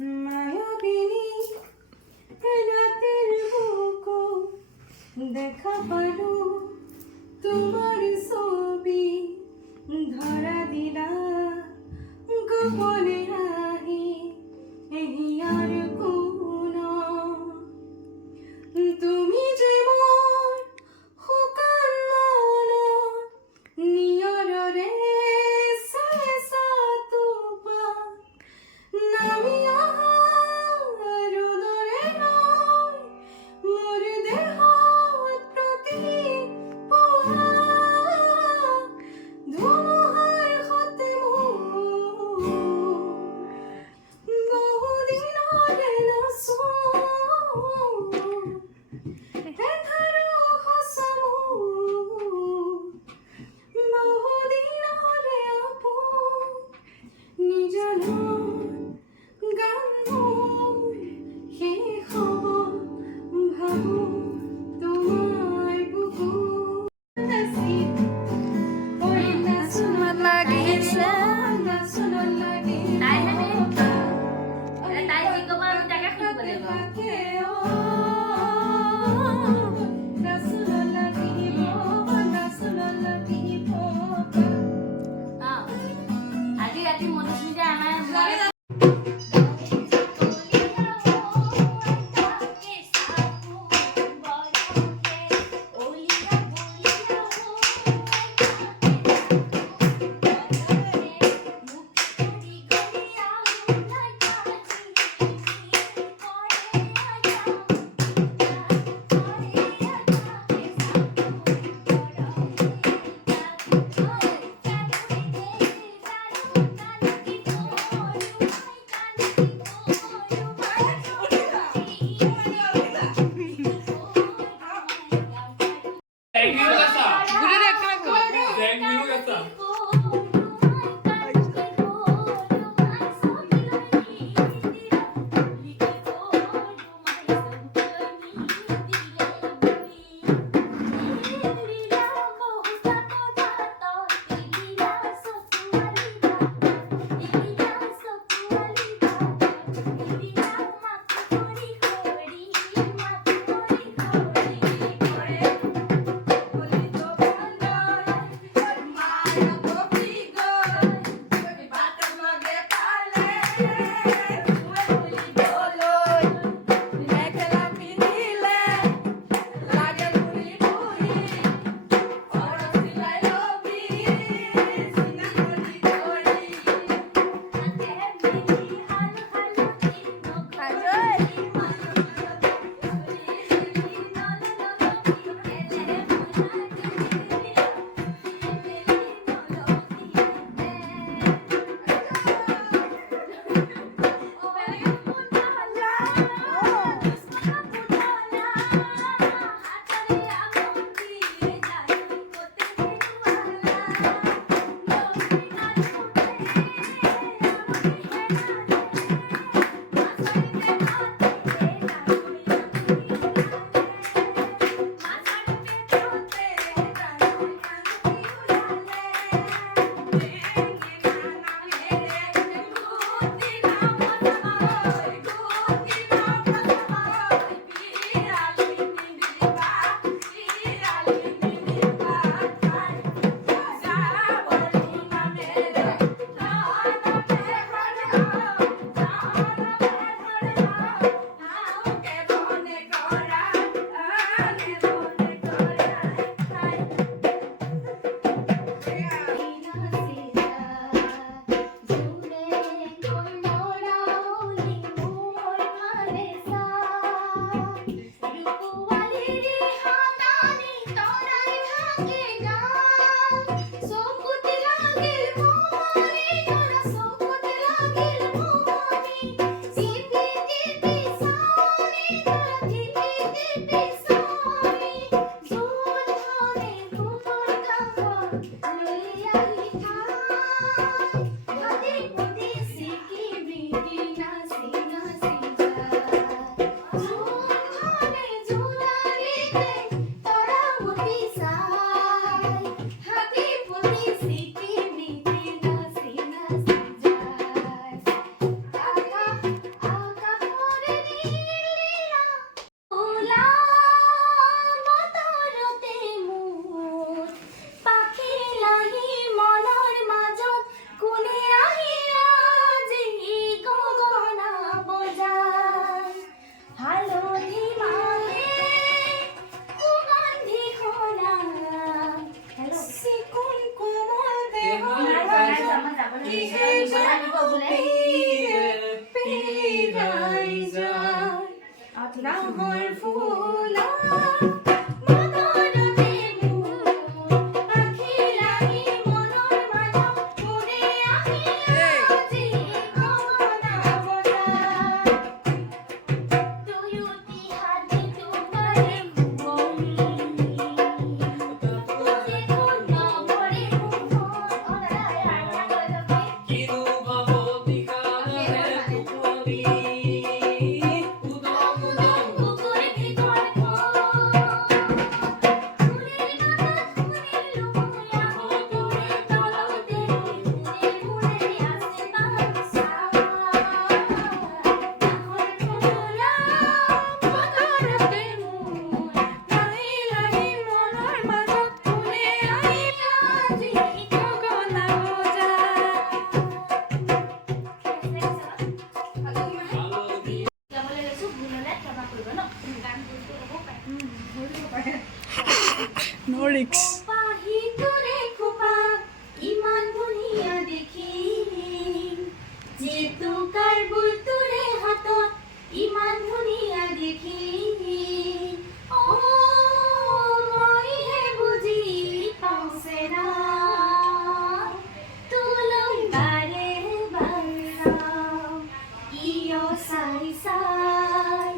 মায়াবিনী রাতের বুকো দেখা পালো তোমার ছবি ধরা দিলা গোপনে আহি এহিয়ার কোন তুমি যে মোর শুকান মন নিয়ৰৰে চেঁচা টোপা নামি অহা ৰ'দৰে নৈ মোৰ দেহত প্ৰতিপুৱা ধুমুহাৰ সতে মোৰ বহুদিনৰে নচোঁ এধাৰো সঁচা মোৰ বহুদিনৰে আপোন নিজৰ গান মোৰ শেষ হ'ব ভাবোঁ তোমাৰ বুকুত নাচি ঐ নাচোনত লাগিছে নাচোনত লাগিব তাই যি ক'ব আমি তাকে শুনিব লাগিব। তাকে নাচোনত লাগিব নাচোনত লাগিব আজি ৰাতি মধুস্মিতা আমাৰ জানিব বোলে পিৰাই যায় নাহৰ ফুলা No risks. ইমান ধুনীয়া দেখি জেতুকাৰ বুলটোৰে হাতত ইমান ধুনীয়া দেখি মইহে বুজি পাওঁছে না তোলৈ বাৰে বাৰে যাওঁ কিয় চাই চাই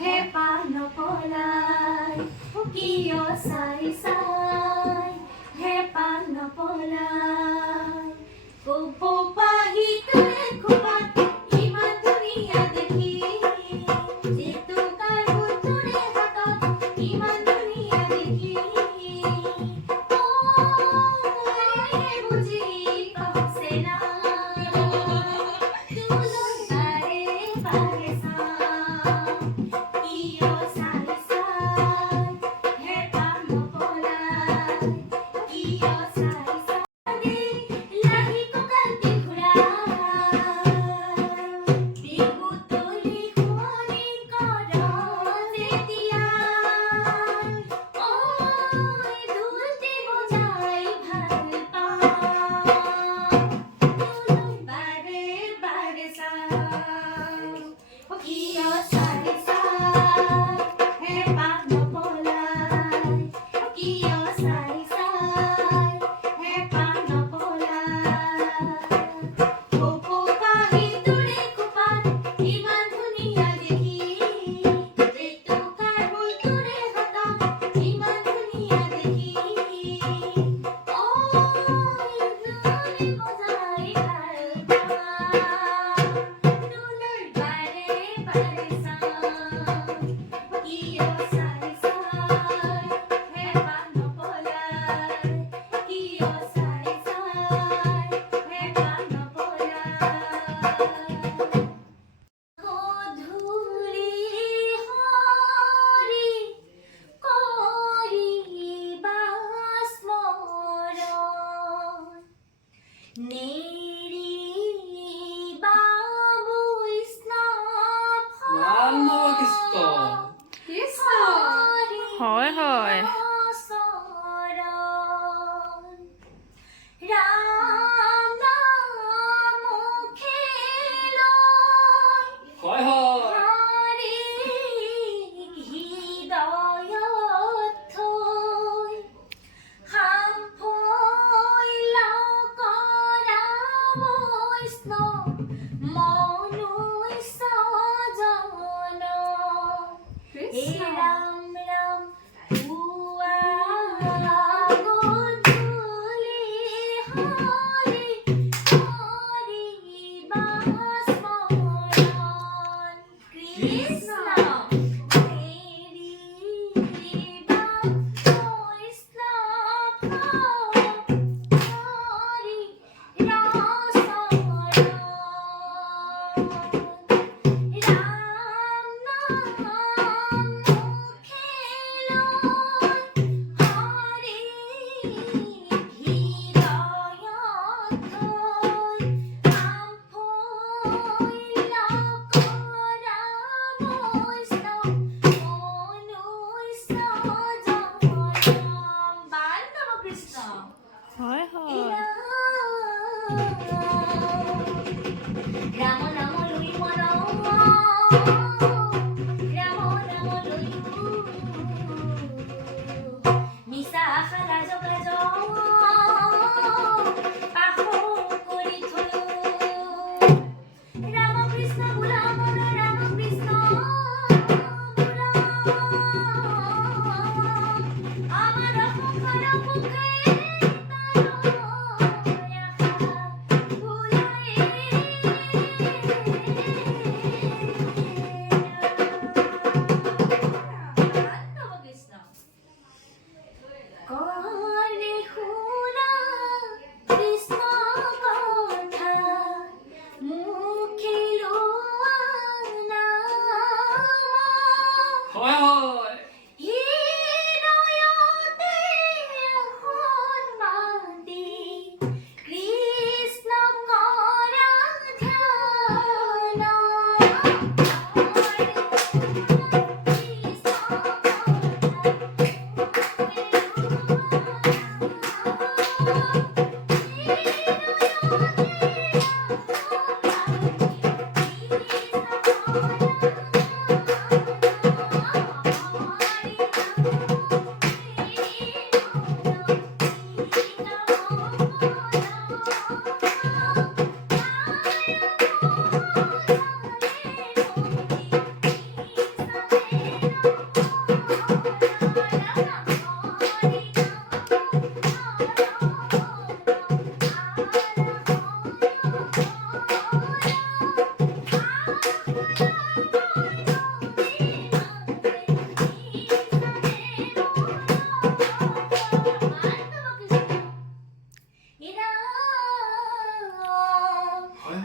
হেঁপাহ নপলাই কিয় চাই চাই হেঁপাহ নপলাই কৌপাহিটোৰে খোপাত ইমান ধুনীয়া দেখি জেতুকাৰ বুলটোৰে হাতত ইমান ধুনীয়া দেখি মইহে বুজি পাওঁছে না তোলৈ বাৰে বাৰে চাওঁ কিয় চাই চাই হেঁপাহ নপলাই কিয় চাই চাই লাহি কঁকালটি ঘূৰা বিহু তুলি শুৱনি কৰ যেতিয়া ঢোলটি বজাই ভাল পাওঁ তোলৈ বাৰে বাৰে চাওঁ কিয় চাই চাই হেঁপাহ নপলাই কিয় চাই চাই হেঁপাহ নপলাই কৌপাহিটোৰে খোপাত ইমান ধুনীয়া দেখি জেতুকাৰ বুলটোৰে হাতত ইমান ধুনীয়া দেখি ঢোল বজাই ভাল পাওঁ তোলৈ বাৰে বাৰে চাওঁ কিয় চাই চাই হেঁপাহ নপলাই কিয় চাই চাই হেঁপাহ নপলাই গধূলি হৰি কৰিবা স্মৰণ নেৰিবা বৈষ্ণৱ হয় হয় ৰাম নাম খেলৈ হয় হয় হৰি হৃদয়ত থৈ সামফৈলা কৰা বৈষ্ণৱ মনুষ্য জন হে ৰাম ৰাম পুৱা গধূলি হৰি কৰিবা স্মৰণ কৃষ্ণ নেৰিবা বৈষ্ণৱ হৰি ৰচৰণ ৰাম নাম খেলৈ হৰি হৃদয়ত থৈ সামফৈলা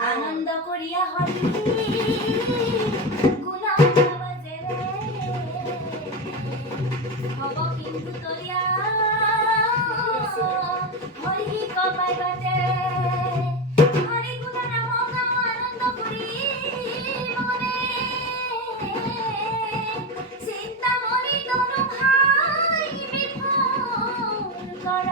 আনন্দ করিয়া হরি গুণা বাজে রে হব কিন্তু তরিয়া হরি কপাই বাজে হরি গুণা নাম গাও আনন্দ করি মনে চিন্তা মনি তনু ভাই বিফল কর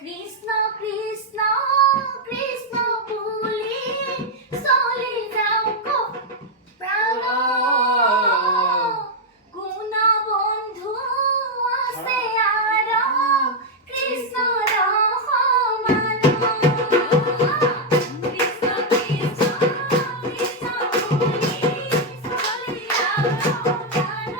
কৃষ্ণ কৃষ্ণ কৃষ্ণ বলি চলি যাও প্রাণ কোন বন্ধু আছে আর কৃষ্ণ সমান কৃষ্ণ কৃষ্ণ কৃষ্ণ বলি চলি যাও প্রাণ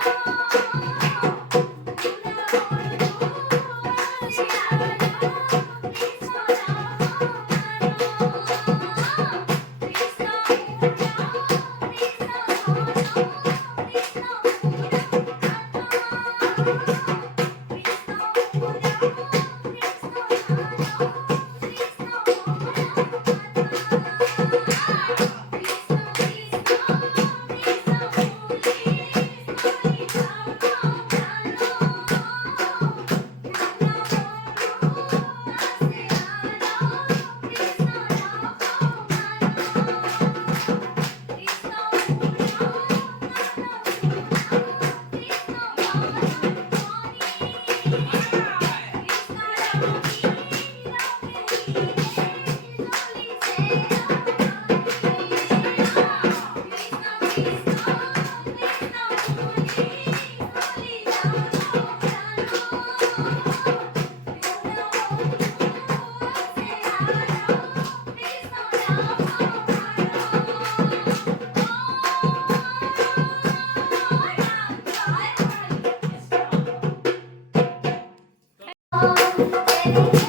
Thank you.